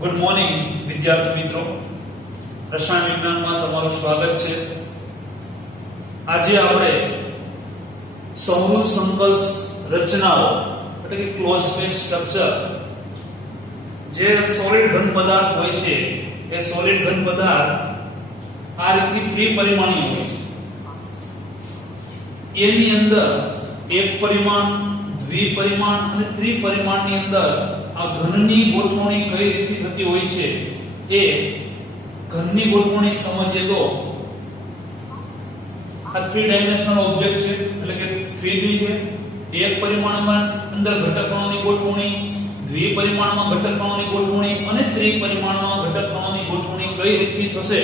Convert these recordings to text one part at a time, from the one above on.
Good morning વિદ્યાર્થી મિત્રો, રસાયણ વિજ્ઞાનમાં તમારું સ્વાગત છે। આજે આપણે સમૃદ્ધ સંકલ્પ રચનાઓ એટલે કે ક્લોઝ પેક સ્ટ્રક્ચર, જે સોલિડ ઘન પદાર્થ હોય છે એ સોલિડ ઘન પદાર્થ આ રીતે ત્રિપરિમાણીય હોય છે। એની અંદર એક પરિમાણ, દ્વિપરિમાણ અને ત્રિપરિમાણની અંદર આ ઘનની ગોઠવણી કઈ રીતે થતી હોય છે એ ઘનની ગોઠવણી સમજીએ તો આ 3 ડાયમેન્શનલ ઓબ્જેક્ટ છે એટલે કે 3D છે। એક પરિમાણમાં અંદર ઘટક કણોની ગોઠવણી, દ્વિપરિમાણમાં ઘટક કણોની ગોઠવણી અને ત્રિપરિમાણમાં ઘટક કણોની ગોઠવણી કઈ રીતે થશે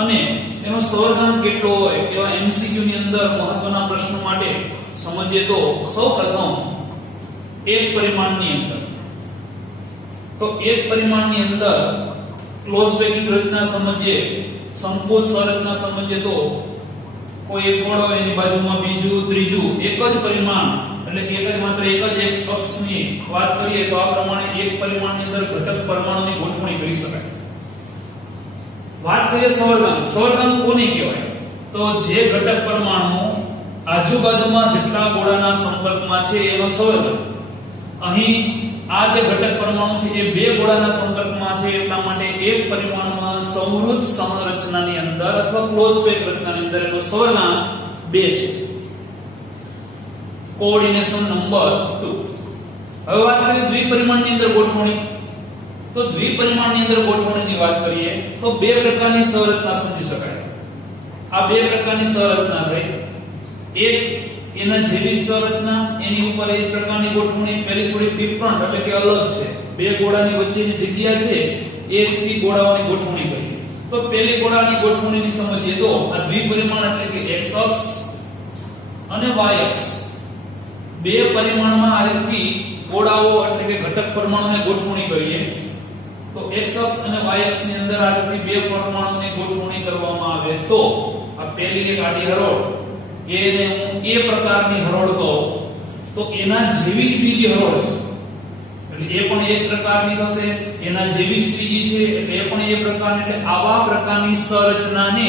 અને એનો સવર્ગાંક કેટલો હોય એવા MCQ ની અંદર મહત્વના પ્રશ્નો માટે સમજીએ તો સૌપ્રથમ એક પરિમાણની અંદર એક પરિમાણની અંદર ક્લોઝ પેકિંગ રચના સમજીએ, સંકુલ સંરચના સમજીએ તો કોઈ એક ગોળો એની બાજુમાં બીજું ત્રીજું એક જ પરિમાણ એટલે કે માત્ર એક જ x અક્ષની વાત કરીએ તો આ પ્રમાણે એક પરિમાણની અંદર ઘટક પરમાણુની ગોઠવણી કરી શકાય। વાત કરીએ સવર્ગાંક કોને કહેવાય તો જે ઘટક પરમાણુ આજુબાજુમાં જેટલા ગોળાના સંપર્કમાં છે એનો સવર્ગાંક। અહીં આ જે ઘટક પરમાણુ છે એ બે ગોળાના સંપર્કમાં છે એટલા માટે એક પરિમાણમાં સમૃદ્ધ સંરચનાની અંદર અથવા ક્લોઝ પેક રચનાની અંદર એનો સવર્ગાંક 2 છે। Coordination number 2। હવે વાત કરીએ દ્વિપરિમાણની અંદર ગોઠવણી, તો દ્વિપરિમાણની અંદર ગોઠવણીની વાત કરીએ તો બે પ્રકારની સંરચના સમજી શકાય। આ બે પ્રકારની સંરચના થઈ, એક એના જેવી સંરચના, એની ઉપર એક પ્રકારની ગોઠવણી, પહેલી થોડી ડિફરન્ટ એટલે કે અલગ છે, બે ગોળાની વચ્ચેની જગ્યા છે એ થી ગોળાઓની ગોઠવણી કરી। તો પહેલી ગોળાની ગોઠવણીની સમજીએ તો આ દ્વિપરિમાણ એટલે કે x અક્ષ અને y અક્ષ, બે પરિમાણમાં આ રીતથી ગોળાઓ એટલે કે ઘટક પરમાણુને ગોઠવણી કરીએ તો x અક્ષ અને y અક્ષની અંદર આ રીતથી બે પરમાણુની ગોઠવણી કરવામાં આવે તો આ પહેલી એક આડી હરોળ એને હું એ પ્રકારની હરોળ કહું તો એના જેવી જ બીજી હરોળ છે એટલે એ પણ એક પ્રકારની થશે, એના જેવી જ ત્રીજી છે એટલે એ પણ એ પ્રકારની, એટલે આવા પ્રકારની સંરચનાને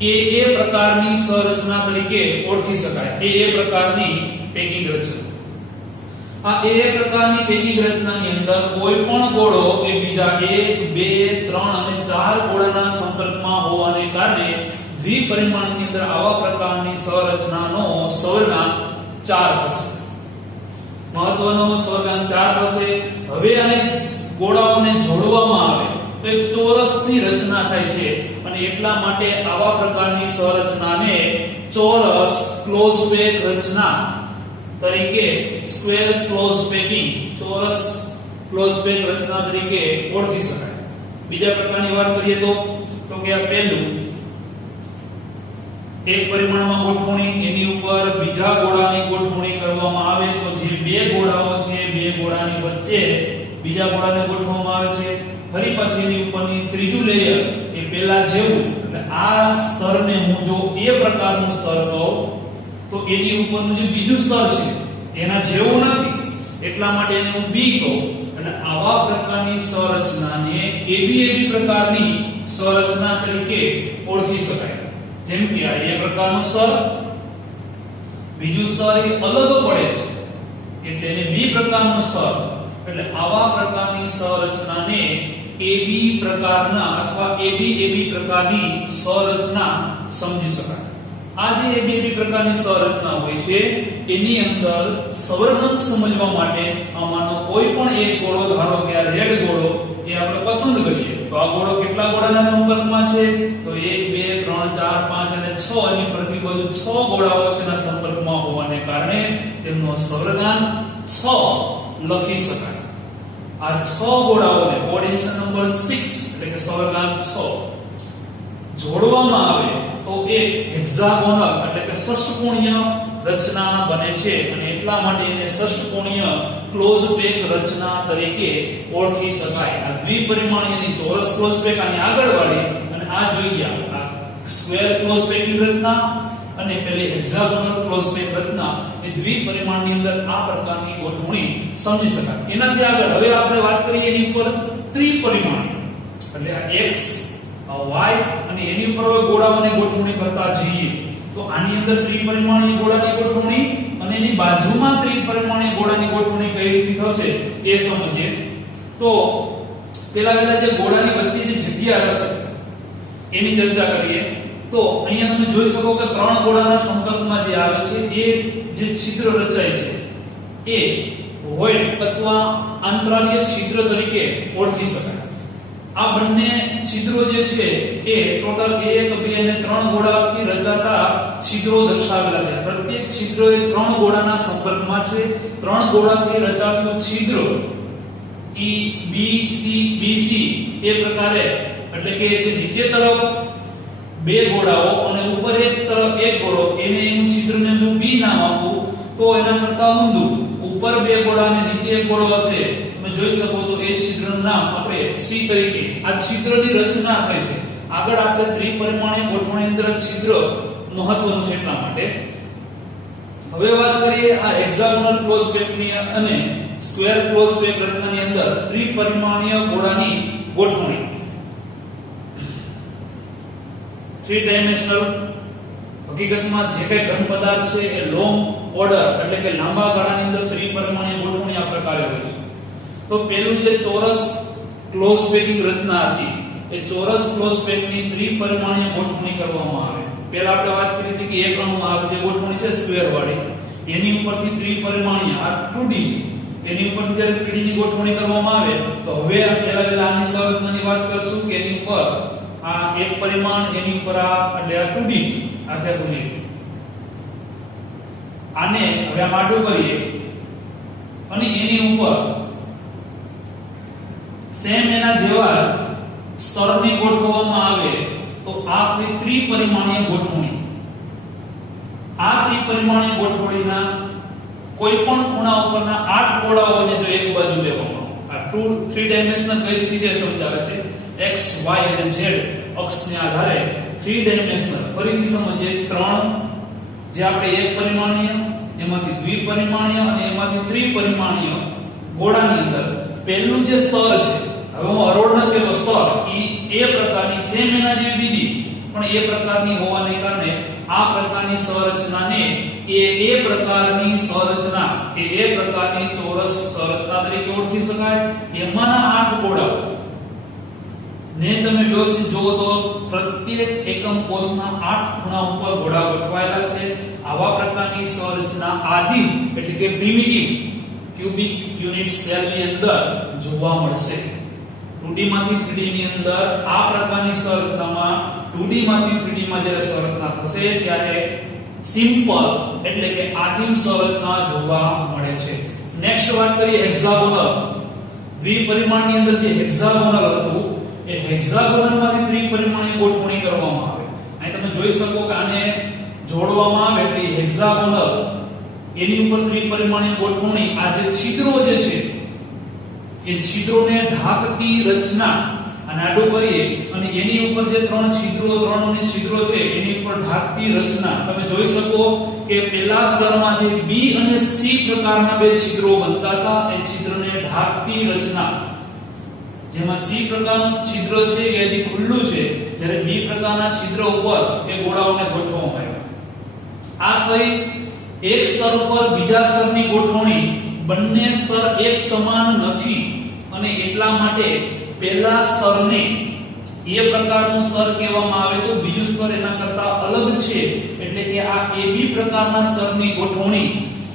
એ પ્રકારની સંરચના તરીકે ઓળખી શકાય। એ પ્રકારની પેકિંગ રચના। આ એ પ્રકારની પેકિંગ રચનાની અંદર કોઈ પણ ગોળો એ બીજા 1 2 3 અને 4 ગોળાના સંપર્કમાં હોવાને કારણે દ્વિપરિમાણની અંદર આવા પ્રકારની સંરચનાનો સવર્ગાંક 4 થશે। મહત્વનો સવર્ગાંક 4 થશે। હવે આને ગોળાઓને જોડવામાં આવે તો એક ચોરસની રચના થાય છે અને એટલા માટે આવા પ્રકારની સંરચનાને ચોરસ ક્લોઝ પેક રચના તરીકે, સ્ક્વેર ક્લોઝ પેકિંગ, ચોરસ ક્લોઝ પેક રચના તરીકે ઓળખી શકાય। બીજા પ્રકારની વાત કરીએ તો કે આ પહેલું એક પરિમાણમાં ગોઠવણી, એની ઉપર બીજા ગોળાની ગોઠવણી કરવામાં આવે તો જે બે ગોળાઓ છે બે ગોળાની વચ્ચે બીજા ગોળાને ગોઠવવામાં આવે છે। ફરી પાછી એની ઉપરની ત્રીજું લેયર એ પહેલા જેવું, એટલે આ સ્તરને હું જો એ પ્રકારનું સ્તર કહું તો એની ઉપરનું જે બીજું સ્તર છે એના જેવું નથી એટલા માટે એને હું બી કહું। અને આવા પ્રકારની સંરચનાને એબી પ્રકારની સંરચના તરીકે ઓળખી શકાય। જેમ કે આ એ પ્રકારનું સ્તર, બીજું સ્તર એ અલગ પડે છે એટલે એને બી પ્રકારનું સ્તર, એટલે આવા પ્રકારની સંરચનાને એબી પ્રકારના અથવા એબી પ્રકારની સંરચના સમજી શકાય। આ જે એબી પ્રકારની સંરચના હોય છે એની અંદર સવર્ગાંક સમજવા માટે આમાંનો કોઈ પણ એક ગોળો, ધારો કે આ રેડ ગોળો એ આપણે પસંદ કરીએ તો આ ગોળો કેટલા ગોળાના સંપર્કમાં છે તો 1 2 3 4 5 અને 6 એની પ્રતિ બાજુ 6 ગોળાઓ છેના સંપર્કમાં હોવાને કારણે તેમનો સવર્ગાંક 6 લખી શકાય। આ 6 ગોળાઓને કોઓર્ડિનેશન નંબર 6 એટલે કે સવર્ગાંક 6 જોડવામાં આવે તો એક હેક્સાગોનલ એટલે કે ષષ્ઠકોણીય રચના બને છે અને એટલા માટે એને ષષ્ઠકોણીય ક્લોઝ પેક રચના તરીકે ઓળખી શકાય। આ દ્વિપરિમાણીયની ચોરસ ક્લોઝ પેક આની આગળ વાળી અને આ જોઈએ આ સ્ક્વેર ક્લોઝ પેકિંગ રચના અને પેલી હેક્સાગોનલ ક્લોઝ પેક રચના એ દ્વિપરિમાણની અંદર આ પ્રકારની ગોઠવણી સમજી શકાય। એનાથી આગળ હવે આપણે વાત કરીએ એની ઉપર ત્રિપરિમાણીય, એટલે આ x y અને એની ઉપર હવે ગોળાઓની ગોઠવણી કરતા જઈએ તો આની અંદર ત્રિપરિમાણીય ગોળાની ગોઠવણી અને એની બાજુમાં ત્રિપરિમાણીય ગોળાની ગોઠવણી કઈ રીતે થશે એ સમજીએ. તો પેલા જે ગોળાની વચ્ચે જે જગ્યા હશે એની ચર્ચા કરીએ. તો અહીંયા તમે જોઈ શકો કે ત્રણ ગોળાના સંપર્કમાં જે આવે છે એ જે છિદ્ર રચાય છે એ વોઇડ અથવા આંતરાલીય છિદ્ર તરીકે ઓળખી શકાય. આ બંને છિદ્રો જે છે એ ટોટલ 1 2 અને 3 ગોળાથી રચાતા છિદ્રો દર્શાવેલા છે. પ્રત્યેક છિદ્ર એ ત્રણ ગોળાના સંપર્કમાં છે. ત્રણ ગોળાથી રચાતું છિદ્ર E B C B C એ પ્રકારે, એટલે કે જે નીચે તરફ બે ગોળાઓ અને ઉપર એક તરફ એક ગોળો, એને એનું છિદ્રને હું B નામ આપું તો એના કરતા ઊંધું ઉપર બે ગોળા અને નીચે એક ગોળો હશે, તમે જોઈ શકો તો એ છિદ્રનું નામ આપણે C તરીકે આ છિદ્રની રચના થઈ છે. આગળ આપણે ત્રિપરિમાણીય ગોઠવણી અંદર છિદ્ર મહત્વનું છે એટલા માટે. હવે વાત કરીએ આ હેક્સાગોનલ ક્લોઝ પેકની અને સ્ક્વેર ક્લોઝ પેક રચનાની અંદર ત્રિપરિમાણીય ગોળાની ગોઠવણી. 3 ડાયમેન્શનલ હકીકતમાં જે કઈ ઘન પદાર્થ છે એ લોંગ ઓર્ડર એટલે કે લાંબા ગાળાની અંદર ત્રિપરિમાણીય ગોઠવણી આ પ્રકારે હોય છે. તો પહેલું જે ચોરસ ક્લોઝ પેકિંગ રચના હતી એ ચોરસ ક્લોઝ પેકની ત્રિપરિમાણીય ગોઠવણી કરવામાં આવે. પહેલા આપણે વાત કરી હતી કે એક અણુમાં આ જે ગોઠવણી છે સ્ક્વેર વાળી, એની ઉપરથી ત્રિપરિમાણીય આ 2D છે, એની ઉપર જ્યારે 3D ની ગોઠવણી કરવામાં આવે તો હવે પહેલા આની સંરચનાની વાત કરશું કે એની ઉપર આ એક પરિમાણ, એની ઉપર આ એટલે આ 2D છે આખે બોલી. આને હવે આમ આડું કરીએ અને એની ઉપર સેમ એના જેવા સ્તરની ગોઠવવામાં આવે તો આ થઈ ત્રિપરિમાણીય ગોઠવણી. આ ત્રિપરિમાણીય ગોઠવણીના કોઈ પણ ખૂણા ઉપરના 8 ગોળાઓને જો એક બાજુ લેવામાં આવે, આ 3 ડાયમેન્શનલ કઈ રીતે જે સમજાવે છે x y અને z અક્ષને આધારે 3 ડાયમેન્શનલ. ફરીથી સમજીએ, ત્રણ જે આપણે એક પરિમાણીય, એમાંથી દ્વિપરિમાણીય અને એમાંથી ત્રિપરિમાણીય ગોળાની અંદર પહેલું જે સ્તર છે, હવે હું હરોળ લખેલો સ્તર એ પ્રકારની સેમ એના જેવી બીજી પણ એ પ્રકારની હોવાને કારણે આ પ્રકારની સંરચનાને એ પ્રકારની સંરચના એ પ્રકારની ચોરસ સંરચના તરીકે ઓળખી શકાય. એમાંના 8 ગોળાઓ ને તમે વ્યવસ્થિત જોવો તો પ્રત્યેક એકમ કોષના 8 ખૂણા ઉપર ગોળા ગોઠવાયેલા છે. આવા પ્રકારની સંરચના આદિ એટલે કે પ્રિમિટિવ ક્યુબિક યુનિટ સેલની અંદર જોવા મળશે. 2D માંથી 3D ની અંદર આ પ્રકારની સંરચનામાં 2D માંથી 3D માં જ્યારે સંરચના થશે ત્યારે સિમ્પલ એટલે કે આદિમ સંરચના જોવા મળે છે. નેક્સ્ટ વાત કરીએ હેક્સાગોનલ. દ્વિપરિમાણની અંદર જે હેક્સાગોનલ હતું એ હેક્સાગોનલ માંથી ત્રિપરિમાણીય ગોઠવણી કરવામાં આવે. અહીં તમે જોઈ શકો કે આને જોડવામાં આવે એટલે હેક્સાગોનલ એની ઉપર ત્રિપરિમાણીય ગોઠવણી. આ જે છિદ્રો જે છે એ છિદ્રોને ઢાંકતી રચના અને આડું કરીએ અને એની ઉપર જે ત્રણ છિદ્રો છે એની ઉપર ઢાંકતી રચના તમે જોઈ શકો કે પહેલા સ્તરમાં જે B અને C પ્રકારના બે છિદ્રો બનતા હતા એ છિદ્રને ઢાંકતી રચના, જેમાં C પ્રકારનું છિદ્ર છે એ હજી ખુલ્લું છે, જ્યારે B પ્રકારના છિદ્ર ઉપર એ ગોળાઓને ગોઠવવામાં આવ્યા. આ થઈ એક સ્તર ઉપર બીજા સ્તરની ગોઠવણી. બંને સ્તર એક સમાન નથી અને એટલા માટે પહેલા સ્તરને એ પ્રકારનું સ્તર કહેવામાં આવે તો બીજું સ્તર એના કરતા અલગ છે. એટલે કે આ AB પ્રકારના સ્તરની ગોઠવણી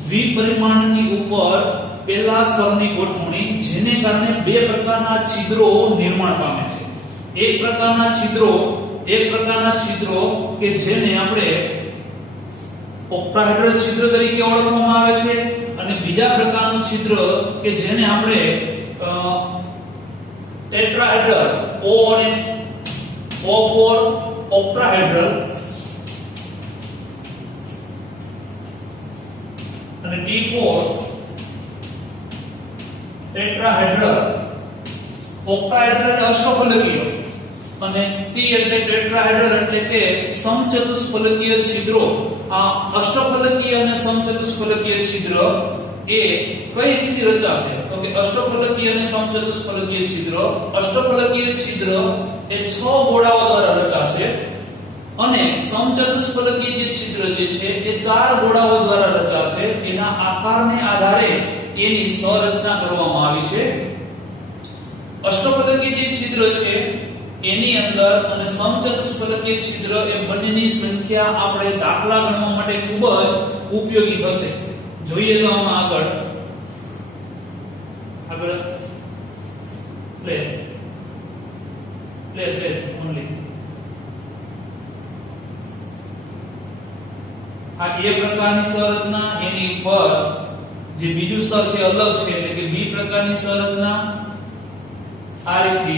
દ્વિપરિમાણની ઉપર પહેલા સ્તરની ગોઠવણી, જેને કારણે બે પ્રકારના છિદ્રો નિર્માણ પામે છે. એક પ્રકારના છિદ્રો કે જેને આપણે ઓક્ટાહેડ્રલ છિદ્ર તરીકે ઓળખવામાં આવે છે અને બીજા પ્રકારનું છિદ્ર કે જેને આપણે ટેટ્રાહેડ્રલ O અને O for ઓક્ટાહેડ્રલ અને T for ટેટ્રાહેડ્રલ. ઓક્ટાહેડ્રલ એટલે અષ્ટફલકીય અને T એટલે ટેટ્રાહેડ્રલ એટલે કે સમચતુષ્ફલકીય છિદ્રો. આ અષ્ટફલકીય અને સમચતુષ્ફલકીય છિદ્ર એ કઈ રીતે રચાશે તો કે અષ્ટફલકીય અને સમચતુષ્ફલકીય છિદ્ર. અષ્ટફલકીય છિદ્ર એ 6 ગોળાઓ દ્વારા રચાશે અને સમચતુષ્ફલકીય જે છિદ્ર જે છે એ 4 ગોળાઓ દ્વારા રચાશે. એના આકારને આધારે એની સંરચના કરવામાં આવી છે. અષ્ટફલકીય જે છિદ્ર છે એની અંદર અને સમચતુષ્ફલકીય છિદ્ર એ બંનેની સંખ્યા આપણે દાખલા ગણવા માટે ખૂબ જ ઉપયોગી થશે. જોઈએ તો આમાં આગળ પ્લે ઓનલી આ એ પ્રકારની સંરચના, એની ઉપર જે બીજું સ્તર છે અલગ છે એટલે કે બી પ્રકારની સંરચના. આ રીતે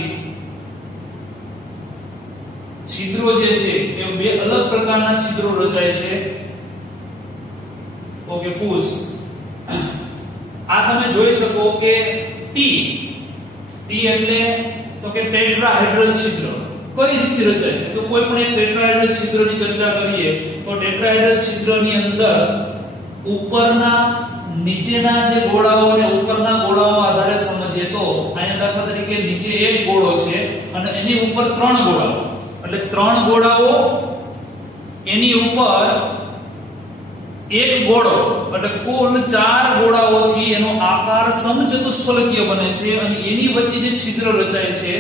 છિદ્રો જે છે એ બે અલગ પ્રકારના છિદ્રો રચાય છે. ઓકે પુશ આ તમે જોઈ શકો કે ટી એટલે તો કે ટેટ્રાહેડ્રલ છિદ્ર કઈ રીતે રચાય છે. તો કોઈ પણ એક ટેટ્રાહેડ્રલ છિદ્રની ચર્ચા કરીએ તો ટેટ્રાહેડ્રલ છિદ્રની અંદર ઉપરના નીચેના જે ગોળાઓ અને ઉપરના ગોળાઓ આધારે સમજીએ તો અહીંયા દાખલા તરીકે નીચે એક ગોળો છે અને એની ઉપર 3 ગોળાઓ એટલે 3 ગોળાઓ એની ઉપર એક ગોળો એટલે કુલ 4 ગોળાઓથી એનો આકાર સમચતુષ્ફલકીય બને છે અને એની વચ્ચે જે છિદ્ર રચાય છે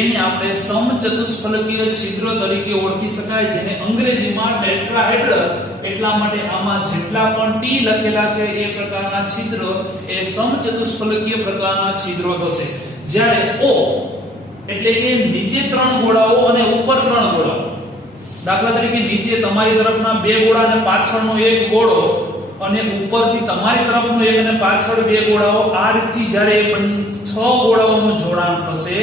એને આપણે સમચતુષ્ફલકીય છિદ્ર તરીકે ઓળખી શકાય, જેને અંગ્રેજીમાં ટેટ્રાહેડ્રલ. એટલા માટે આમાં જેટલા પણ ટી લખેલા છે એ પ્રકારના છિદ્ર એ સમચતુષ્ફલકીય પ્રકારના છિદ્રો થશે. જ્યારે ઓ એટલે કે નીચે 3 ગોળાઓ અને ઉપર 3 ગોળાઓ. દાખલા તરીકે નીચે તમારી તરફના 2 ગોળા અને પાછળનો એક ગોળો અને ઉપરથી તમારી તરફનો એક અને પાછળ 2 ગોળાઓ. આ રીતથી જ્યારે 6 ગોળાઓનું જોડાણ થશે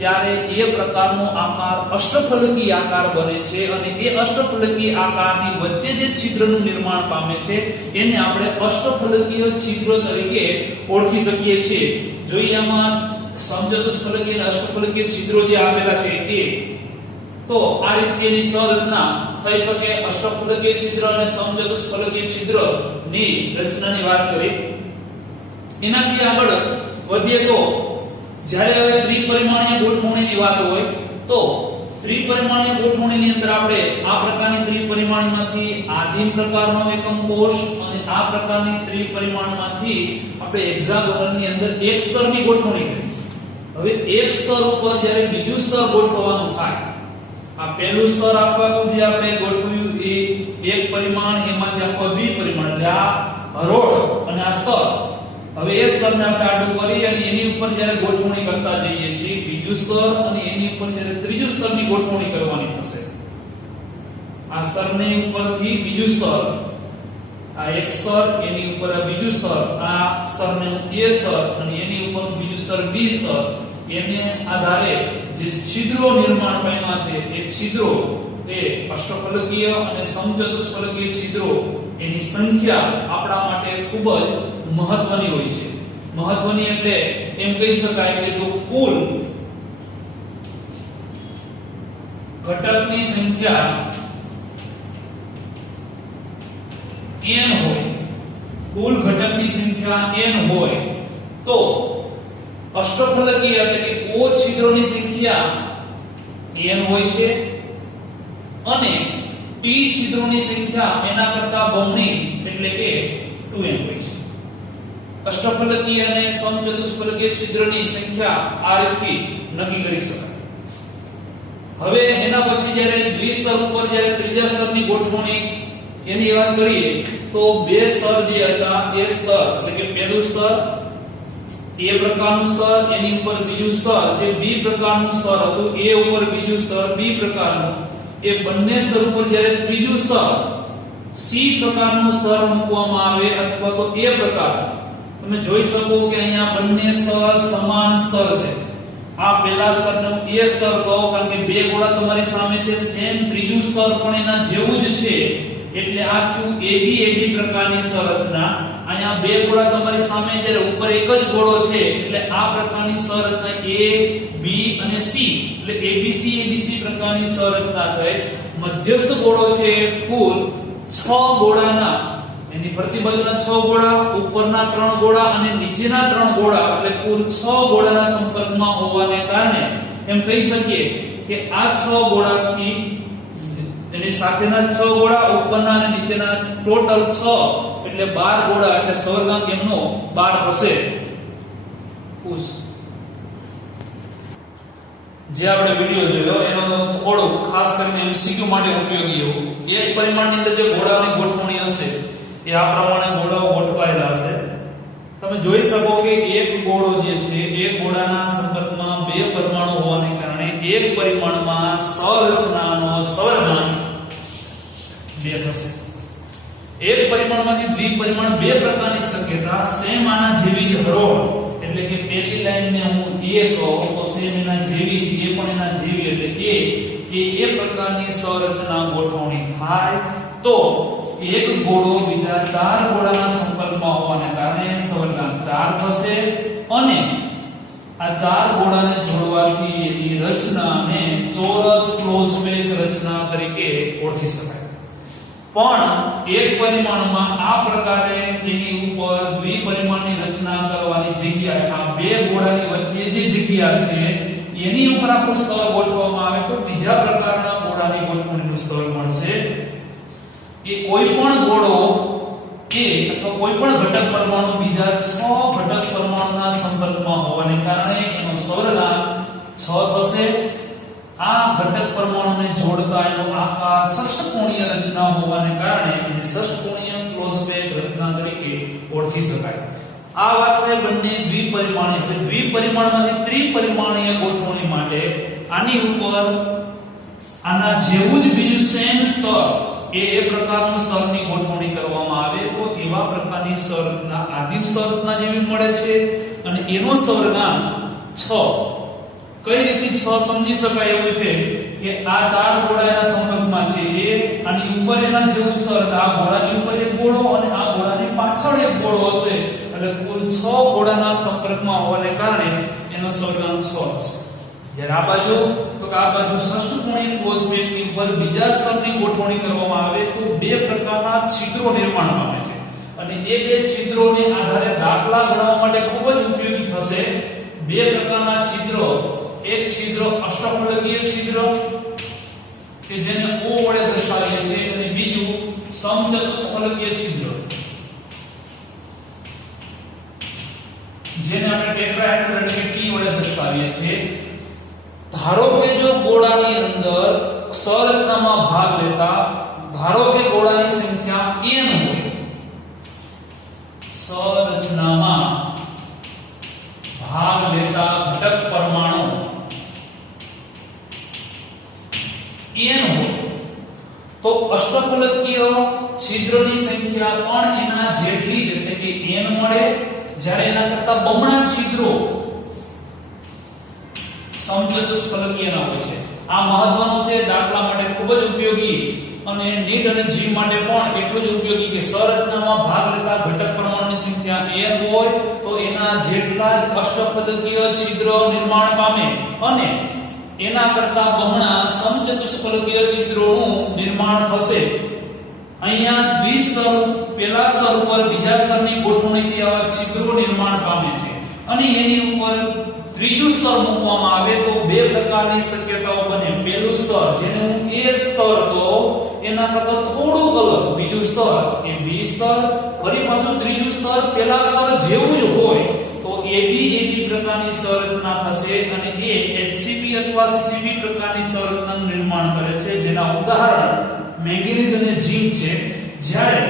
ત્યારે એ પ્રકારનો આકાર અષ્ટફલકીય આકાર બને છે અને એ અષ્ટફલકીય આકારની વચ્ચે જે છિદ્રનું નિર્માણ પામે છે એને આપણે અષ્ટફલકીય છિદ્ર તરીકે ઓળખી શકીએ છીએ. જોઈએ આમાં સમચતુષ્ફલકીય અને અષ્ટફલકીય છિદ્રો જે આપેલા છે એ તો આ રીતે એની સંરચના થઈ શકે. અષ્ટફલકીય છિદ્ર અને સમચતુષ્ફલકીય છિદ્રની રચનાની વાત કરી. એનાથી આગળ વધીએ તો જ્યારે હવે ત્રિપરિમાણીય ગોઠવણીની વાત હોય તો ત્રિપરિમાણીય ગોઠવણીની અંદર આપણે આ પ્રકારની ત્રિપરિમાણમાંથી આદિમ પ્રકારનો એકમ કોષ અને આ પ્રકારની ત્રિપરિમાણમાંથી આપણે હેક્સાગોનલની અંદર એક સ્તરની ગોઠવણી કરી. હવે એક સ્તર ઉપર જ્યારે બીજું સ્તર ગોઠવવાનું થાય, આ પહેલું સ્તર આપવાનું જે આપણે ગોઠવ્યું એ એક પરિમાણ, એમાંથી આપવા બી પરિમાણ એટલે આ હરોળ અને આ સ્તર. હવે એ સ્તરને આપણે આડું કરી અને એની ઉપર જ્યારે ગોઠવણી કરતા જઈએ છીએ બીજું સ્તર અને એની ઉપર જ્યારે ત્રીજું સ્તરની ગોઠવણી કરવાની થશે. આ સ્તરની ઉપરથી બીજું સ્તર, આ એક સ્તર, એની ઉપર આ બીજું સ્તર, આ સ્તરને એ સ્તર અને એની ઉપરનું બીજું સ્તર બી સ્તર. એને આધારે જે છિદ્રો નિર્માણ પામ્યા છે એ છિદ્રો એ અષ્ટફલકીય અને સમચતુષ્ફલકીય છિદ્રો એની સંખ્યા આપણા માટે ખૂબ જ મહત્વની હોય છે. મહત્વની એટલે એમ કહી શકાય કે જો કુલ ઘટકની સંખ્યા n હોય, કુલ ઘટકની સંખ્યા n હોય તો અષ્ટફલકીય એટલે કે ઓ છિદ્રોની સંખ્યા n હોય છે અને ટી છિદ્રોની સંખ્યા એના કરતા બમણી એટલે કે 2n હોય છે. અષ્ટફલકીય અને સમચતુષ્ફલકીય છિદ્રની સંખ્યા આ રીતે નક્કી કરી શકાય. હવે એના પછી જ્યારે દ્વિસ્તર ઉપર જ્યારે ત્રીજા સ્તરની ગોઠવણી એની વાત કરીએ તો બે સ્તર જે હતા એ સ્તર એટલે કે પહેલું સ્તર એ પ્રકારનું સ્તર, એની ઉપર બીજું સ્તર જે બી પ્રકારનું સ્તર હતું, એ ઉપર બીજું સ્તર બી પ્રકારનું, એ બંને સ્તર ઉપર જ્યારે ત્રીજું સ્તર સી પ્રકારનું સ્તર મૂકવામાં આવે અથવા તો એ પ્રકારનું, તમે જોઈ શકો કે અહીંયા બંને સ્તર સમાન સ્તર છે. આ પહેલા સ્તરનું એ સ્તર કહો કારણ કે બે ગોળા તમારી સામે છે, સેમ ત્રીજું સ્તર પણ એના જેવું જ છે એટલે આ થયું એબી પ્રકારની સંરચના. અહીંયા બે ગોળા તમારી સામે જ્યારે ઉપર એક જ ગોળો છે એટલે આ પ્રકારની સંરચના એ બી અને સી એટલે એબીસી પ્રકારની સંરચના થઈ. મધ્યસ્થ ગોળો છે કુલ 6 ગોળાના એની ફરતી બાજુના 6 ગોળા, ઉપરના 3 ગોળા અને નીચેના 3 ગોળા એટલે કુલ 6 ગોળાના સંપર્કમાં હોવાને કારણે એમ કહી શકીએ કે આ 6 ગોળાથી એની સાથેના 6 ગોળા, ઉપરના અને નીચેના ટોટલ 6 એટલે 12 ગોળા એટલે સવર્ગાંક એમનો 12 થશે. જે આપણે વિડિયો જોયો એનો થોડો ખાસ કરીને એમસીક્યુ માટે ઉપયોગી એવું એક પરિમાણની અંદર જે ગોળાઓની ગોઠવણી હશે એ આ પ્રમાણે ગોળાઓ ગોઠવાયેલા હશે. તમે જોઈ શકો કે એક ગોળો જે છે એ ગોળાના સંપર્કમાં બે પરમાણુ હોવાને કારણે એક પરિમાણમાં સંરચનાનો સવર્ગાંક 2 થશે. એક પરિમાણમાંથી દ્વિપરિમાણ બે પ્રકારની શક્યતા સેમ આના જેવી જ હરોળ એટલે કે પહેલી લાઈનને હું A કહું તો સેમ એના જેવી એ પણ એના જેવી એટલે એ પ્રકારની સંરચના ગોઠવણી થાય તો એક ગોળો બીજા 4 ગોળાના સંપર્કમાં હોવાને કારણે સવર્ગાંક 4 થશે અને આ 4 ગોળાને જોડવાથી એની રચનાને ચોરસ ક્લોઝ પેક રચના તરીકે ઓળખી શકાય. પણ એક પરિમાણમાં આ પ્રકારે એની ઉપર દ્વિપરિમાણની રચના કરવાની જગ્યાએ આ બે ગોળાની વચ્ચે જે જગ્યા છે એની ઉપર આપણું સ્તર ગોઠવવામાં આવે તો બીજા પ્રકારના ગોળાની ગોઠવણીનું સ્તર મળશે. એ કોઈ પણ ગોળો કે અથવા કોઈ પણ ઘટક પરમાણુ બીજા 6 ઘટક પરમાણુના સંપર્કમાં હોવાને કારણે એનો સવર્ગાંક 6 થશે. આ ઘટક પરમાણુને જોડતા એનો આકાર ષષ્ઠકોણીય રચના હોવાને કારણે એને ષષ્ઠકોણીય ક્લોઝ પેક રચના તરીકે ઓળખી શકાય. આ વાત છે બંને દ્વિપરિમાણીય એટલે દ્વિપરિમાણમાંથી ત્રિપરિમાણીય ગોઠવણી માટે આની ઉપર આના જેવું જ બીજું સેમ સ્તર એ પ્રકારનું સ્તરની ગોઠવણી કરવામાં આવે તો એવા પ્રકારની સંરચના આદિમ સંરચના જેવી મળે છે અને એનો સવર્ગાંક 6. કઈ રીતે 6 સમજી શકાય એવું છે કે આ 4 ગોળાના સંપર્કમાં છે એ આની ઉપર એના જેવું સ્તર આ ગોળાની ઉપર એક ગોળો અને આ ગોળાની પાછળ એક ગોળો હશે એટલે કુલ 6 ગોળાના સંપર્કમાં હોવાને કારણે એનો સવર્ગાંક 6 હશે. જ્યારે આ બાજુ તો કે આ બાજુ ષષ્ઠકોણીય ક્લોઝ પેકની ઉપર બીજા સ્તરની ગોઠવણી કરવામાં આવે તો બે પ્રકારના છિદ્રો નિર્માણ પામે છે અને એ બે છિદ્રોને આધારે દાખલા ગણવા માટે ખૂબ જ ઉપયોગી થશે. બે પ્રકારના છિદ્રો, એક છિદ્ર અષ્ટફલકીય છિદ્ર કે જેને O વડે દર્શાવીએ છીએ અને બીજું સમચતુષ્ફલકીય છિદ્ર જેને આપણે ટેટ્રાહેડ્રલ કે T વડે દર્શાવીએ છીએ. ધારો કે જો ગોળાની અંદર સંરચનામાં ભાગ લેતા ધારો કે ગોળાની સંખ્યા n હોય, સંરચનામાં ભાગ લેતા ઘટક પરમાણુ n હોય તો અષ્ટફલકીય છિદ્રની સંખ્યા પણ એના જેટલી એટલે કે n મળે. જ્યારે એના કરતા બમણા છિદ્રો સમચતુષ્ફલકીયના હોય છે. આ મહત્વનું છે, દાખલા માટે ખૂબ જ ઉપયોગી અને નીટ અને જીવ માટે પણ એટલું જ ઉપયોગી કે સંરચનામાં ભાગ લેતા ઘટક પરમાણુની સંખ્યા n હોય તો એના જેટલા જ અષ્ટફલકીય છિદ્ર નિર્માણ પામે અને એના કરતા બમણા સમચતુષ્ફલકીય છિદ્રોનું નિર્માણ થશે. અહીંયા દ્વિસ્તર પહેલા સ્તર ઉપર બીજા સ્તરની ગોઠવણીથી આવા છિદ્રો નિર્માણ પામે છે અને એની ઉપર ત્રીજું સ્તર મૂકવામાં આવે તો બે પ્રકારની શક્યતાઓ બને. પહેલું સ્તર જેને હું A સ્તર કહું એના કરતા થોડુંક અલગ બીજું સ્તર એ B સ્તર, ફરી પાછું ત્રીજું સ્તર પહેલા સ્તર જેવું જ હોય તો AB પ્રકારની સંરચના થશે અને એ HCP અથવા CCP પ્રકારની સંરચનાનું નિર્માણ કરે છે જેના ઉદાહરણ મેંગેનીઝ અને ઝિંક છે. જ્યારે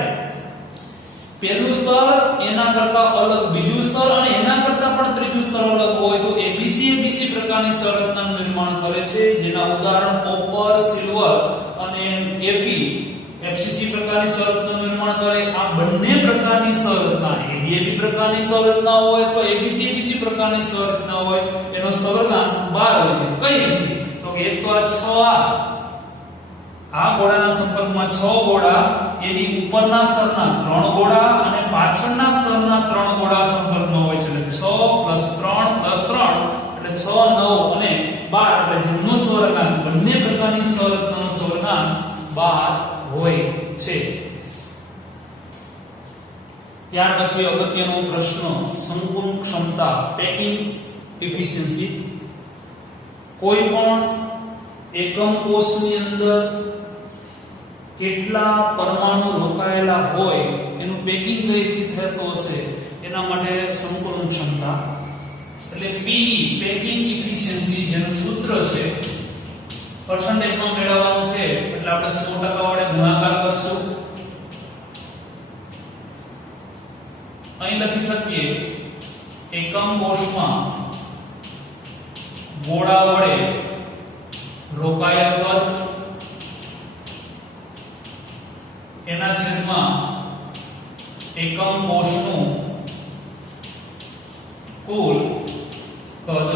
પહેલું સ્તર એના કરતા અલગ બીજું સ્તર અને એના કરતા પણ ત્રીજું સ્તર અલગ હોય તો ABC પ્રકારની સંરચનાનું નિર્માણ કરે છે જેના ઉદાહરણ કોપર, સિલ્વર અને Fe FCC પ્રકારની સંરચનાનું નિર્માણ કરે. આ બંને પ્રકારની સંરચના AB પ્રકારની સંરચના હોય તો ABC પ્રકારની સંરચના હોય એનો સવર્ગાંક 12 હોય છે. કઈ રીતે તો કે એક તો આ ગોળાના સંપર્કમાં 6 ગોળા એની ઉપરના સ્તરના 3 ગોળા અને પાછળના સ્તરના 3 ગોળા સંપર્કમાં હોય છે એટલે 6 + 3 + 3 એટલે 6 9 અને 12 એટલે જેનો સવર્ગાંક બંને પ્રકારની સંરચનાનો સવર્ગાંક 12 હોય છે. ત્યાર પછી અગત્યનો પ્રશ્ન સંકુલ ક્ષમતા પેકિંગ એફિશિયન્સી. કોઈ પણ એકમ કોષની અંદર કેટલા પરમાણુ રોકાયેલા હોય એનું પેકિંગ કઈ રીતે થતું હશે એના માટે સંકુલ ક્ષમતા એટલે પી પેકિંગ એફિશિયન્સી જેનું સૂત્ર છે પરસેન્ટેજ માં મેળવવાનું છે એટલે આપણે 100% વડે ગુણાકાર કરશું. અહીં લખી શકીએ એકમ કોષમાં ગોળા વડે રોકાયેલ કદ એના છેદમાં એકમ કોષનું કુલ કદ.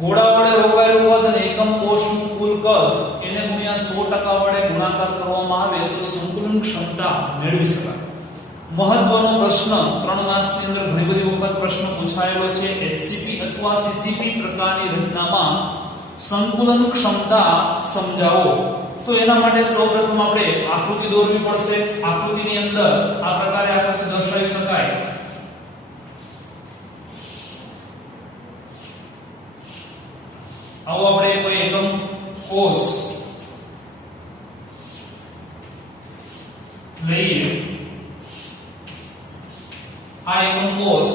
ગોળા વડે રોકાયેલું કદ અને એકમ કોષનું કુલ કદ એને ગુણ્યા 100% વડે ગુણાકાર કરવામાં આવે તો સંકલન ક્ષમતા મેળવી શકાય. મહત્વનો પ્રશ્ન 3 માર્ક્સ ની અંદર ઘણી બધી વખત પ્રશ્ન પૂછાયેલો છે. HCP અથવા CCP પ્રકારની રચનામાં સંકલન ક્ષમતા સમજાવો. તો એના માટે સૌપ્રથમ આપણે આકૃતિ દોરવી પડશે. આકૃતિની અંદર આ પ્રકારે આકૃતિ દર્શાવી શકાય. આવો આપણે કોઈ એકમ કોષ લઈએ. આ એકમ કોષ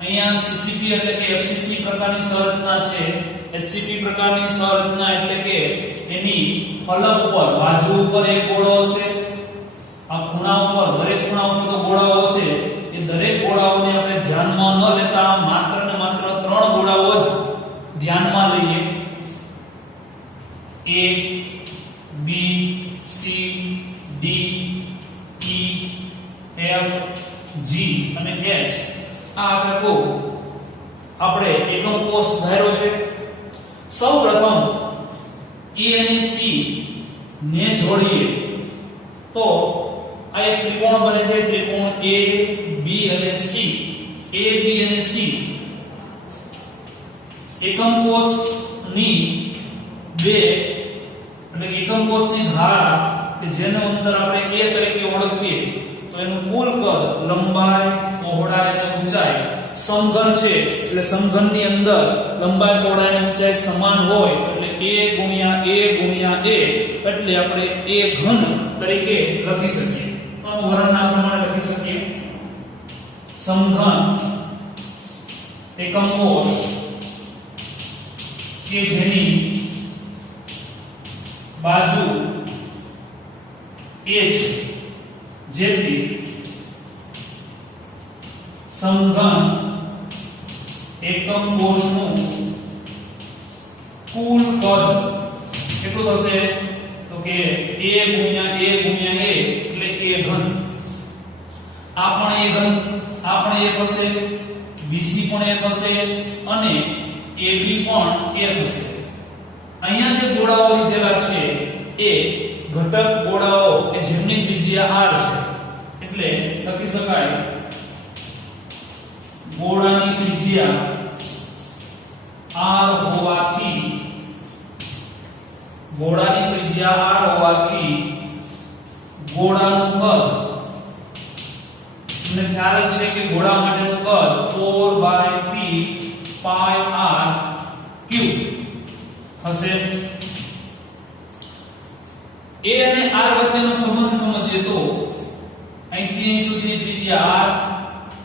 અહીંયા CCP એટલે કે FCC પ્રકારની સંરચના છે. HCP પ્રકારની સંરચના એટલે કે એની ફલક ઉપર બાજુ ઉપર એક ગોળો હશે. આ ખૂણા ઉપર દરેક ખૂણા ઉપર તો ગોળાઓ હશે. એ દરેક ગોળાઓને આપણે ધ્યાનમાં ન લેતા માત્ર ને માત્ર 3 ગોળાઓ જ ધ્યાનમાં લઈએ. A B C D E F G અને H આ આખો આપણે એકમ કોષ ધાર્યો છે. સૌપ્રથમ A અને C ને જોડીએ તો આ એક ત્રિકોણ બને છે. ત્રિકોણ A B અને C. A B અને C એકમ કોષની બે એટલે એકમ કોષની ધાર કે જેનું અંતર આપણે A તરીકે ઓળખીએ તો એનું કુલ કદ લંબાઈ પહોળાઈ અને ઊંચાઈ સમઘન છે. એટલે સમઘનની અંદર લંબાઈ પહોળાઈ અને ઊંચાઈ સમાન હોય એટલે A ગુણ્યા A ગુણ્યા A એટલે આપણે A ઘન તરીકે લખી શકીએ. તો આનું વર્ણન આ પ્રમાણે લખી શકીએ. સમઘન એકમ કોષ કે જેની બાજુ A છે જેથી સમઘન એકમ કોષનું કુલ કદ કેટલું થશે તો કે A ગુણ્યા A ગુણ્યા A એટલે A ઘન. આ પણ A ઘન, આ પણ A થશે, BC પણ A થશે અને AB પણ A થશે. અહીંયા જે ગોળાઓ લીધેલા છે એ ઘટક ગોળાઓ કે જેમની ત્રિજ્યા r છે એટલે લખી શકાય ગોળાની ત્રિજ્યા r હોવાથી ગોળાનું કદ તમને ખ્યાલ છે કે ગોળા માટેનું કદ 4/3 pi r ક્યુબ હશે. A અને r વચ્ચેનો સંબંધ સમજીએ તો અહીંથી અહીં સુધીની ત્રિજ્યા r,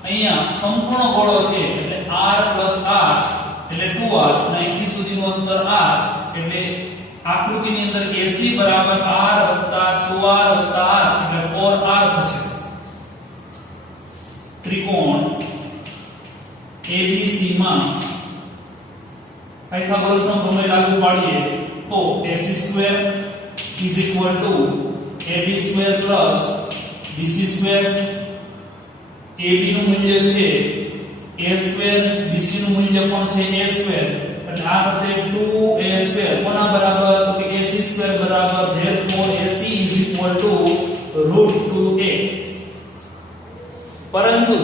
અહીંયા સંપૂર્ણ ગોળો છે એટલે r r એટલે 2r અને અહીંથી સુધીનું અંતર r એટલે આકૃતિની અંદર AC બરાબર r 2r r એટલે 4r થશે. ત્રિકોણ ABC માં પાયથાગોરસનો પ્રમેય લાગુ પાડીએ તો AC² is equal to AB² plus BC². AB નું મૂલ્ય છે A² BC નું મૂલ્ય પણ છે A² એટલે આ થશે 2A². કોના બરાબર તો કે AC² બરાબર therefore AC is equal to √2a. પરંતુ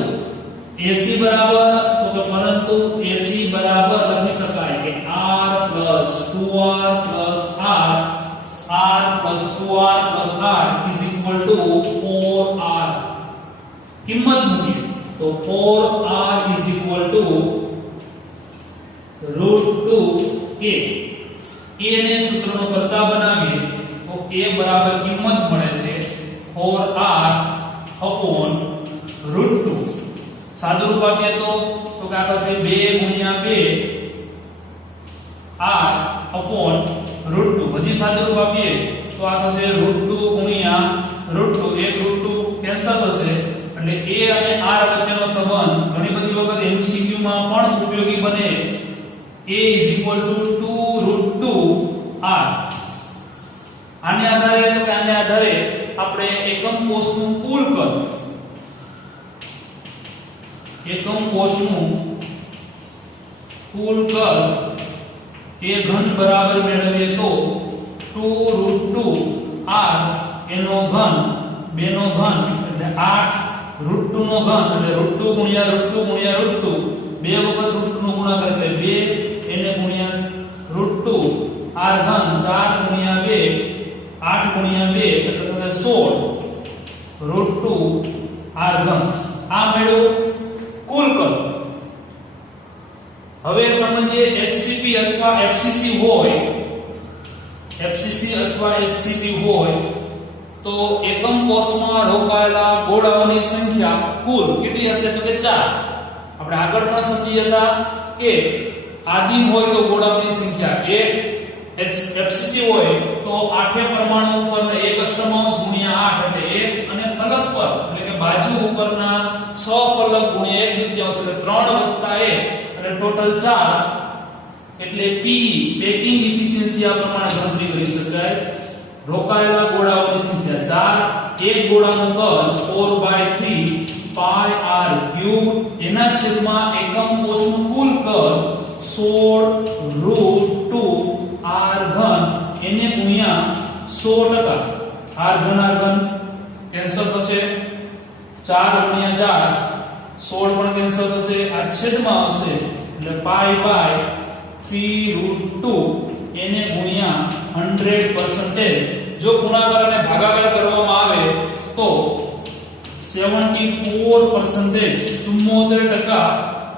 AC બરાબર તો કે પરંતુ AC બરાબર લખી શકાય કે r 2r r r plus 2r plus r is equal to 4r. કિંમત મૂકીએ તો 4r is equal to √2a. a ને સૂત્રનો કરતા બનાવીએ તો a બરાબર કિંમત મળે છે 4r upon √2. સાદું રૂપ આપીએ તો કે આ પાસે 2 ગુણ્યા 2 r upon √2. હજી સાદું રૂપ આપીએ તો આ થશે √2 ગુણ્યા √2. એક √2 કેન્સલ થશે એટલે a અને r વચ્ચેનો સંબંધ ઘણી બધી વખત MCQ માં પણ ઉપયોગી બને. a is equal to 2√2r. આને આધારે તો કે આને આધારે આપણે એકમ કોષનું કુલ કદ એ ઘન બરાબર મેળવીએ તો 2√2r એનો ઘન 2 નો ઘન એટલે 8 √2 નો ઘન એટલે √2 ગુણ્યા √2 ગુણ્યા √2 બે વખત √2 નો ગુણાકાર એટલે 2 એને ગુણ્યા √2 r ઘન 4 ગુણ્યા 2 8 ગુણ્યા 2 એટલે થશે 16 √2 r ઘન. આ મેળવ્યું કુલ કદ. હવે સમજીએ HCP અથવા FCC હોય તો એકમ કોષમાં રોકાયેલા ગોળાઓની સંખ્યા કુલ કેટલી હશે તો કે 4. આપણે આગળ પણ સમજી હતા કે આદિમ હોય તો ગોળાઓની સંખ્યા 1, FCC હોય તો 8 પરમાણુ ઉપર 1 અષ્ટમાંશ ગુણ્યા 8 એટલે 1 અને ફલક પર એટલે કે બાજુ ઉપરના 6 ફલક ગુણ્યા 1 દ્વિતીયાંશ એટલે 3 વત્તા 1 એટલે ટોટલ 4. એટલે P પેકિંગ એફિશિયન્સી આ પ્રમાણે ગણતરી કરી શકાય. રોકાયેલા ગોળાઓની સંખ્યા 4, એક ગોળાનું કદ 4/3 pi r3 એના છેદમાં એકમ કોષનું કુલ કદ 16 √2 r ઘન એને ગુણ્યા 100%. r ઘન કેન્સલ થશે 4 ગુણ્યા 4 16 પણ કેન્સલ થશે. આ છેદમાં આવશે એટલે pi/3 √2 એને ગુણ્યા 100%. જો ગુણાકાર અને ભાગાકાર કરવામાં આવે તો 74% 74%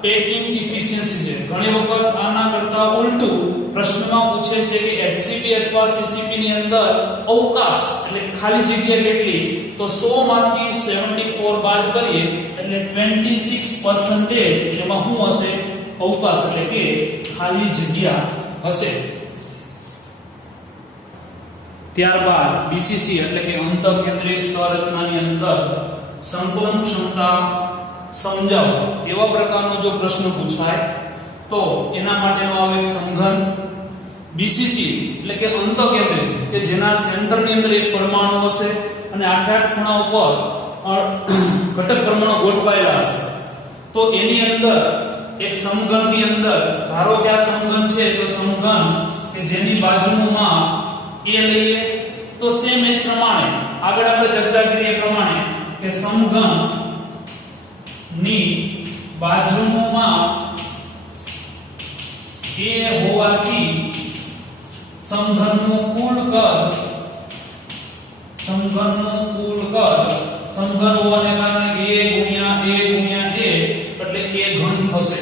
પેકિંગ એફિશિયન્સી છે. ઘણી વખત આના કરતા ઉલટું પ્રશ્નમાં પૂછે છે કે HCP અથવા CCP ની અંદર અવકાશ એટલે ખાલી જગ્યા કેટલી તો 100 માંથી 74 બાદ કરીએ એટલે 26% એમાં શું હશે અવકાશ એટલે કે ખાલી જગ્યા હશે. ત્યારબાદ BCC એટલે કે અંતઃકેન્દ્રીય સંરચનાની અંદર સંકલન ક્ષમતા સમજાવો એવા પ્રકારનો જો પ્રશ્ન પૂછાય તો એના માટેનો આવે એક સમઘન. BCC એટલે કે અંતઃકેન્દ્રીય કે જેના સેન્ટરની અંદર એક પરમાણુ હશે અને 8 ખૂણા ઉપર ઘટક પરમાણુ ગોઠવાયેલા હશે તો એની અંદર એક સમઘનની અંદર ધારો કે આ સમઘન છે તો સમઘન કે જેની બાજુનું માપ a લઈએ તો સેમ એ પ્રમાણે આગળ આપણે ચર્ચા કરી એ પ્રમાણે કે સમઘન ની બાજુનું માપ a હોવાથી સમઘનનું કુલ કદ સમઘન હોવાને કારણે a ગુણ્યા a એટલે a ઘન થશે.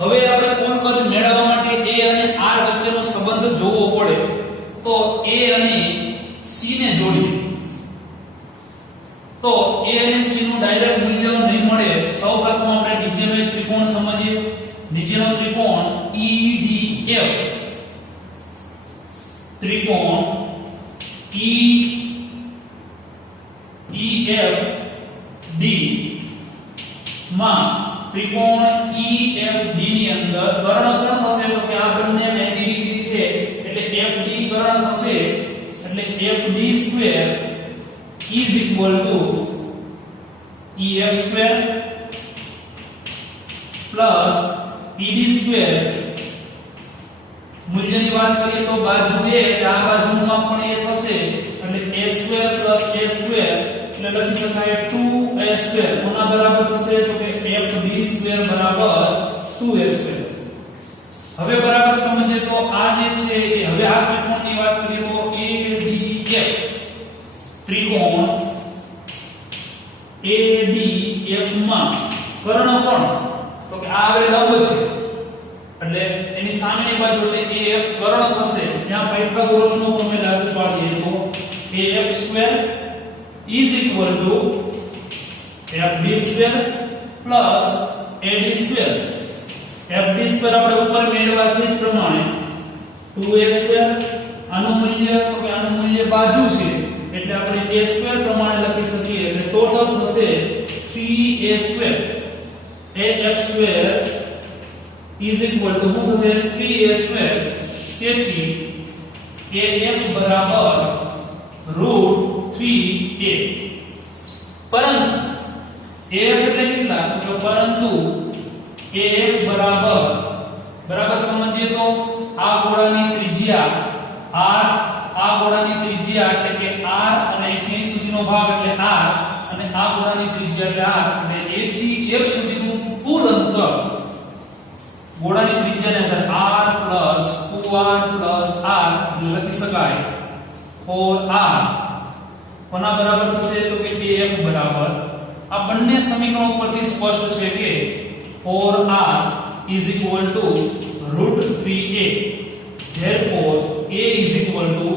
હવે આપણે કુલ કદ મેળવવા માટે a અને r વચ્ચેનો સંબંધ જોવો પડે તો a અને c ને જોડીએ તો a અને c નું ડાયરેક્ટ મૂલ્ય નહીં મળે. સૌપ્રથમ આપણે નીચેનો એક ત્રિકોણ સમજીએ. નીચેનો ત્રિકોણ EDF ત્રિકોણ EFD માં ત્રિકોણ EFD ની અંદર કર્ણ કોણ થશે તો કે આ બંને 90 ડિગ્રી છે એટલે FD કર્ણ થશે એટલે FD square is equal to EF square plus ED square. મૂલ્યની વાત કરીએ તો બાજુ a એટલે આ બાજુનું માપ પણ a થશે એટલે a square plus a square એટલે લખી શકાય 2a square. કોના બરાબર થશે તો કે FD square બરાબર 2a square. હવે બરાબર સમજે તો આ જે છે એ હવે આ ત્રિકોણની વાત કર્ણ કોણ? તો કે આ હવે લંબ છે એટલે એની સામેની બાજુ એટલે AF કર્ણ થશે. ત્યાં પાયથાગોરસનો ફોર્મ્યુલા લાગુ પાડીએ તો AF² is equal to FD² plus AD². FD² આપણે ઉપર મેળવ્યા છે એ પ્રમાણે 2A² આનું મૂલ્ય તો કે આનું મૂલ્ય બાજુ છે એટલે આપણે A² પ્રમાણે લખી શકીએ એટલે ટોટલ થશે 3A². AF² is equal to શું થશે 3A². તેથી AF બરાબર √3A. પરંતુ AF એટલે કેટલા? તો પરંતુ AF બરાબર સમજીએ તો આ ગોળાની ત્રિજ્યા r, આ ગોળાની ત્રિજ્યા એટલે કે r અને અહીંથી સુધીનો ભાગ એટલે r અને આ ગોળાની ત્રિજ્યા એટલે r એટલે a થી f સુધીનું કુલ અંતર ગોળાની ત્રિજ્યાને અંદર r + 2r + r લખી શકાય 4r. કોના બરાબર થશે? તો કે AF બરાબર આ બંને સમીકરણો પરથી સ્પષ્ટ છે કે 4r is equal to √3a. therefore a is equal to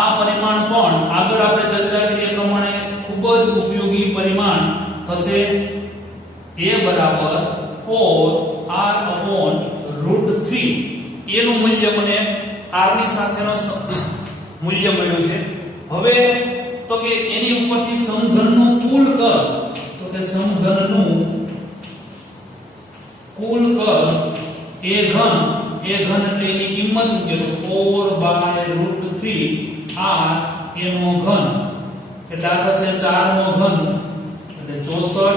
આ પરિમાણ પણ આગળ આપણે ચર્ચા કરી એ પ્રમાણે ખૂબ જ ઉપયોગી પરિમાણ થશે. a બરાબર 4r/√3. a નું મૂલ્ય મને r ની સાથેનો મૂલ્ય મળ્યું છે. હવે તો કે એની ઉપરથી સમઘનનું કુલ કદ તો કે સમઘનનું કુલ કદ a ઘન એટલે એની કિંમત મૂકે તો 4/√3 r એનો ઘન એટલે આ થશે 4 નો ઘન એટલે 64.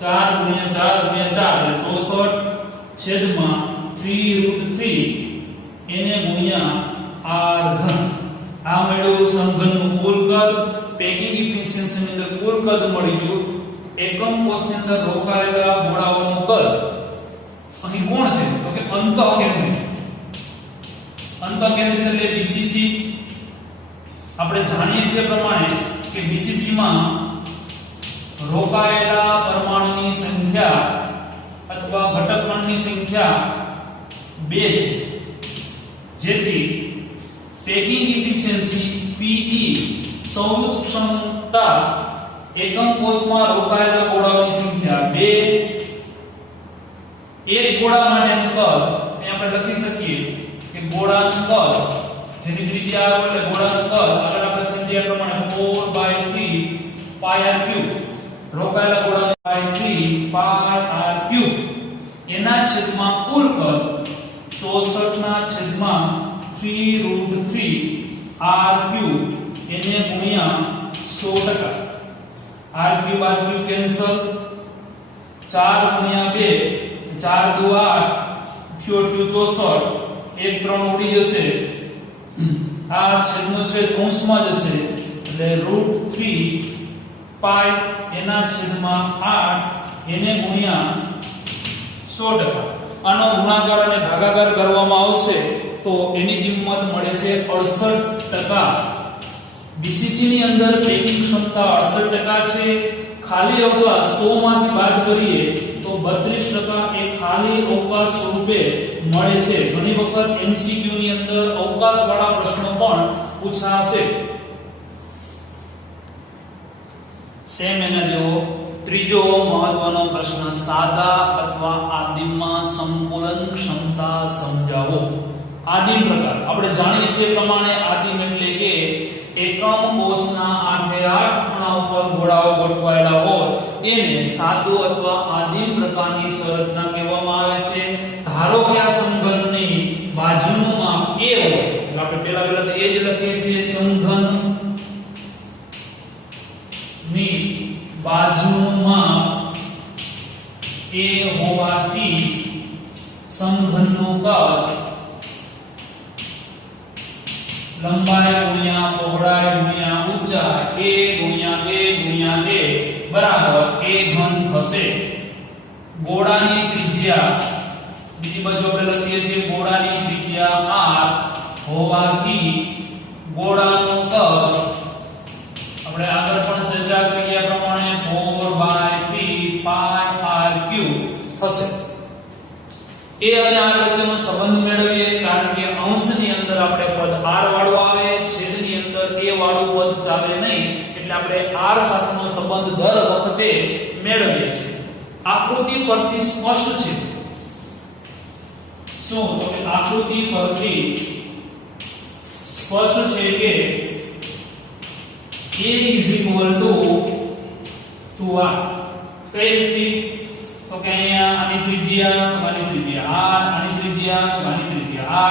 4 × 4 × 4 એટલે 64 છેદમાં 3√3 એને ગુણ્યા r ઘન. આ મળ્યું સમઘનનું કુલ કદ. પેકિંગ એફિશિયન્સી ની અંદર કુલ કદ મળી ગયું. એકમ કોષની અંદર રોકાયેલા ગોળાઓનું કદ અહીં કોણ છે? તો કે અંતઃકેન્દ્રિત. અંતઃકેન્દ્રિત એટલે BCC. આપણે જાણીએ છીએ પ્રમાણે કે BCC માં રોકાયેલા પરમાણુની સંખ્યા અથવા ઘટક કણની સંખ્યા 2 છે. જેથી પેકિંગ એફિશિયન્સી PE સંવૃત ક્ષમતા એકમ કોષમાં રોકાયેલા ગોળાઓની સંખ્યા 2. એક ગોળા માટેનું કદ આપણે લખી શકીએ કે ગોળાનું કદ જેની ત્રિજ્યા r એટલે ગોળાનું કદ આગળ આપણે સમજ્યા પ્રમાણે 4/3 πr3 રોકાયેલા ગોળાનું 3 πr3 એના છેદમાં કુલ કદ 64 ના છેદમાં 3√3 r3 એને ગુણ્યા 100%. r3 cancel. 4 × 2 4 × 2 8 64 એક 3 ઉડી જશે. આ છેદનો છેદ કૌંસમાં જશે એટલે √3 π એના છેદમાં 8 એને ગુણ્યા 100%. આનો ગુણાકાર અને ભાગાકાર કરવામાં આવશે તો એની કિંમત મળે છે 68%. BCC ની અંદર પેકિંગ ક્ષમતા 68% છે. ખાલી અવકાશ 100 માંથી બાદ કરીએ તો 32% એ ખાલી અવકાશ સ્વરૂપે મળે છે. ઘણી વખત MCQ ની અંદર અવકાશવાળા પ્રશ્નો પણ પૂછાશે. સેમ એના જેવો ત્રીજો મહત્વનો પ્રશ્ન, સાદા અથવા આદિમમાં સંકલન ક્ષમતા સમજાવો. આદિમ પ્રકાર આપણે જાણીએ છીએ પ્રમાણે આદિમ એટલે કે એકમ કોષના 8 ખૂણા ઉપર ગોળાઓ ગોઠવાયેલા હોય એને સાદો અથવા આદિમ પ્રકારની સંરચના કહેવામાં આવે છે. ધારો કે આ સમઘનની બાજુનું માપ a હોય એટલે આપણે પહેલા તો a જ લખીએ છીએ. સમઘન ની બાજુનું માપ a હોવાથી સમઘનનું કદ લંબાઈ ગુણ્યા પહોળાઈ ગુણ્યા ઊંચાઈ a ગુણ્યા a બરાબર a ઘન થશે. ગોળાની ત્રિજ્યા બીજી બાજુ આપણે લખીએ છીએ ગોળાની ત્રિજ્યા r હોવાથી ગોળાનું કદ આપણે આગળ પણ ચર્ચા કરી પ્રમાણે 4/3 πr3 થશે। એ અને r વચ્ચેનો સંબંધ મેળવીએ, કારણ કે અંશની અંદર આપણે પદ r વાળું આવે, છેદની અંદર a વાળું પદ ચાલે નહીં, એટલે આપણે r સાથેનો સંબંધ દર વખતે મેળવીએ છીએ। આકૃતિ પરથી સ્પષ્ટ છે શું? તો કે આકૃતિ પરથી સ્પષ્ટ છે કે a is equal to 2r। કઈ રીતે? તો કે અહીંયા આની ત્રિજ્યા r, આની ત્રિજ્યા r,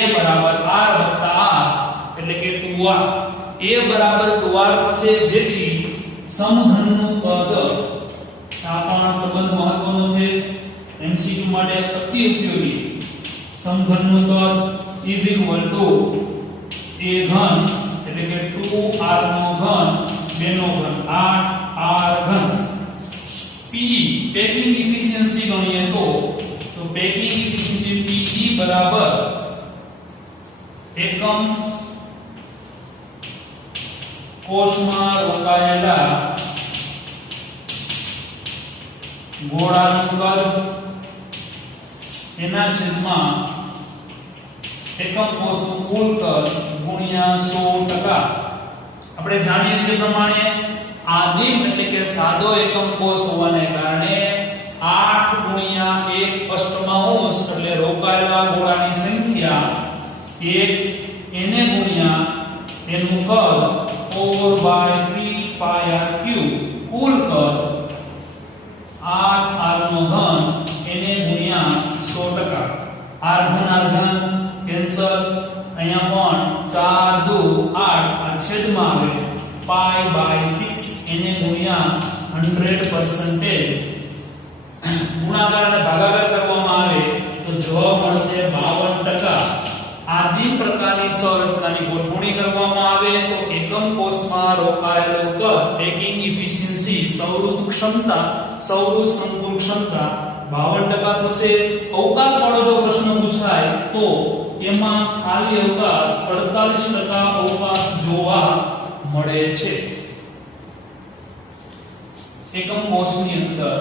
a બરાબર r વત્તા r એટલે કે 2r। a બરાબર 2r થશે, જેથી સમઘનનું પદ, આ પણ સંબંધ મહત્વનો છે, MCQ માટે અતિ ઉપયોગી, સમઘનનું પદ is equal to a ઘન એટલે કે 2r નો ઘન 2 નો ઘન 8r ઘન। P પેકિંગ એફિશિયન્સી ગણીએ તો પેકિંગ એફિશિયન્સી PE બરાબર એકમ કોષમાં રોકાયેલા ગોળાનું કદ એના છેદમાં એકમ કોષનું કુલ કદ ગુણ્યા 100%। આપણે જાણીએ છીએ પ્રમાણે આદિમ એટલે કે સાદો એકમ કોષ હોવાને કારણે 8 ગુણ્યા 1 અષ્ટમાંશ એટલે રોકાયેલા ગોળાની સંખ્યા 1 એને ગુણ્યા એનું કદ 4/3πr3 કુલ કદ 8r નો ઘન એને ગુણ્યા 100%। r ઘન કેન્સલ, અહીંયા પણ 4 2 8 આ છેદમાં આવે π/6 એને ગુણ્યા 100% ગુણાકાર અને ભાગાકાર કરવામાં આવે તો જવાબ મળશે 52%। આદિમ પ્રકારની સંરચનાની ગોઠવણી કરવામાં આવે તો એકમ કોષમાં રોકાયેલું કદ, પેકિંગ એફિશિયન્સી, સૌરુદ્ધ ક્ષમતા, સૌરુદ્ધ સંકુલ ક્ષમતા 52% થશે। અવકાશ વાળો જો પ્રશ્ન પૂછાય તો એમાં ખાલી અવકાશ 48% અવકાશ જોવા મળે છે। એકમ કોષની અંદર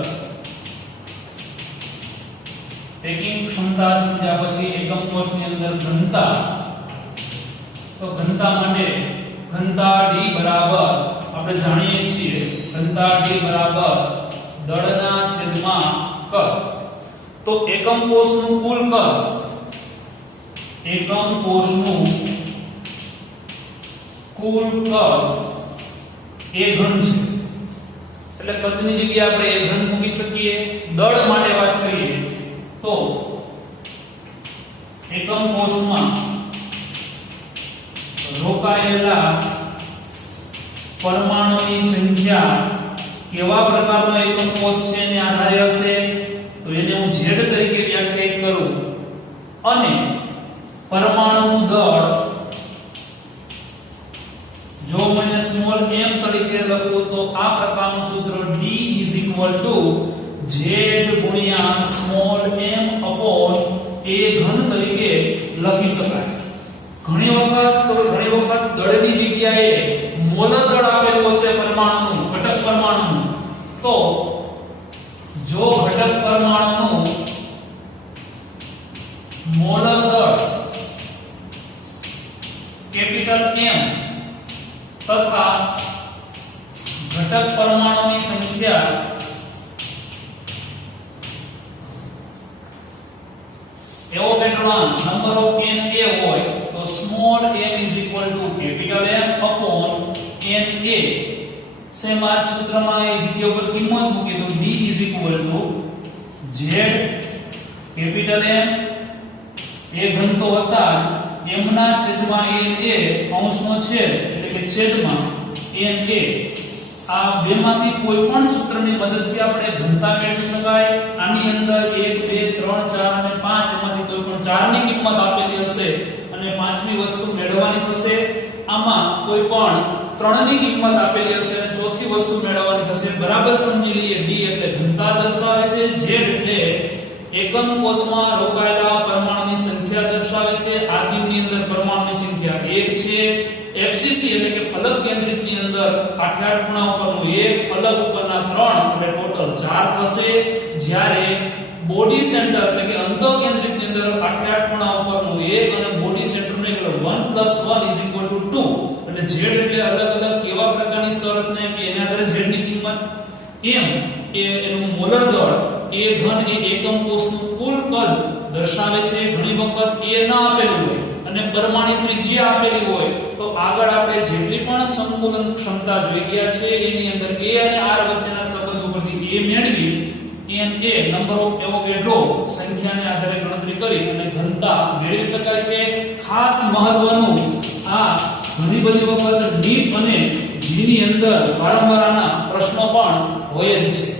પેકિંગ ક્ષમતા સમજ્યા પછી એકમ કોષની અંદર ઘનતા, તો ઘનતા માટે ઘનતા D બરાબર આપણે જાણીએ છીએ, ઘનતા D બરાબર દળના છેદમાં કદ। તો એકમ કોષનું કુલ કદ, એકમ કોષનું કુલ કદ એ ઘન છે, એટલે કદની જગ્યાએ આપણે એ ઘન મૂકી શકીએ। દળ માટે વાત કરીએ તો એકમ કોષમાં રોકાયેલા પરમાણુની સંખ્યા કેવા પ્રકારનો એકમ કોષ છે એના આધારે હશે, તો એને હું Z તરીકે વ્યાખ્યાયિત કરું અને પરમાણુનું દળ જો મને સ્મોલ m તરીકે લખું તો આ પ્રકારનું સૂત્ર D Z ગુણ્યા સ્મોલ m અપોન a ઘન તરીકે લખી શકાય। ઘણી વખત દળની જગ્યાએ મોલર દળ આપેલું હશે પરમાણુનું, ઘટક પરમાણુનું, તો જો ઘટક પરમાણુનું મોલર દળ કેપિટલ M તથા ઘટક પરમાણુની સંખ્યા Avogadro number of n a હોય તો small m is equal to capital M upon n a। સેમ આ સૂત્રમાં એ જગ્યા પર કિંમત મૂકી તો d is equal to z capital M એ ઘન તો હતા m ના છેદમાં n a અંશનો છેદ એટલે કે છેદમાં n a। આ બેમાંથી કોઈ પણ સૂત્રની મદદથી આપણે ઘનતા મેળવી શકાય। આની અંદર 1 2 3 4 અને 5 એમાંથી કોઈ પણ 4 ની કિંમત આપેલી હશે અને પાંચમી વસ્તુ મેળવવાની થશે। આમાં કોઈ પણ 3 ની કિંમત આપેલી હશે અને ચોથી વસ્તુ મેળવવાની થશે। બરાબર સમજી લઈએ। d એટલે ઘનતા દર્શાવે છે, z એટલે એકમ કોષમાં રોકાયેલા પરમાણુની સંખ્યા દર્શાવે છે। આદિમની અંદર પરમાણુની સંખ્યા 1 છે। FCC એટલે કે ફલક કેન્દ્રિતની અંદર આઠ ખૂણા ઉપરનું 1, ફલક ઉપરના 3 એટલે ટોટલ 4 થશે। જ્યારે બોડી સેન્ટર એટલે કે અંતઃકેન્દ્રિત ની અંદર આઠે આઠ ખૂણા ઉપરનું 1 અને બોડી સેન્ટર નું એટલે 1 + 1 = 2 એટલે z એટલે અલગ અલગ કેવા પ્રકારની શરતને આપી એના આધારે z ની કિંમત એમ એ એનું મોલર દળ a ઘન એ એકમ કોષનું કુલ કદ દર્શાવે છે. ઘણી વખત a ના આપેલું હોય અને પરમાણિક ત્રિજ્યા આપેલી હોય તો આગળ આપણે જેટલી પણ સંકુલન ક્ષમતા જોઈ ગયા છે એની અંદર a અને r વચ્ચેના સંબંધ ઉપરથી a મેળવી Na નંબર ઓફ એવોગેડ્રો સંખ્યાને આધારે ગણતરી કરી અને ઘનતા મેળવી શકાય છે. ખાસ મહત્વનું આ ઘણી બધી વખત નીટ અને જી ની અંદર વારંવાર આના પ્રશ્નો પણ હોય જ છે.